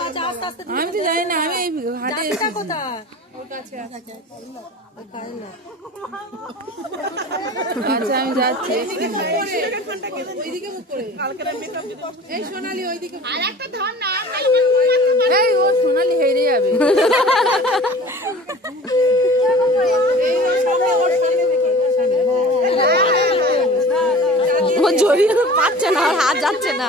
আমি তো জানি না, আমি এই ঘাটে আচ্ছা আমি যাচ্ছি। ও সোনালি হেরে যাবে। ও জড়িয়ে পাচ্ছে না, আর হাত যাচ্ছে না।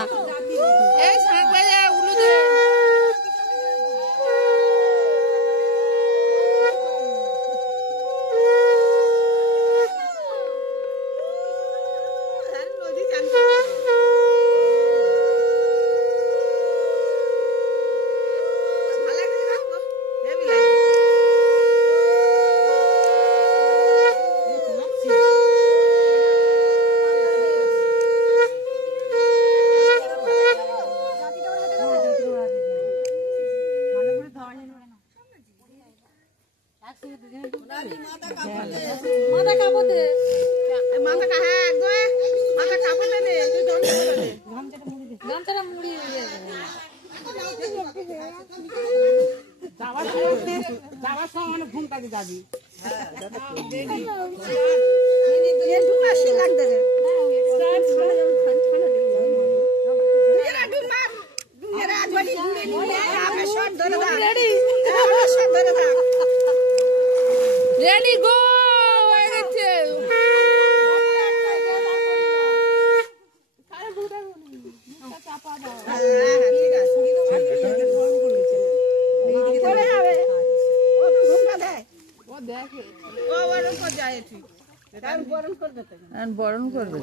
Ready, go! বরণ করবে।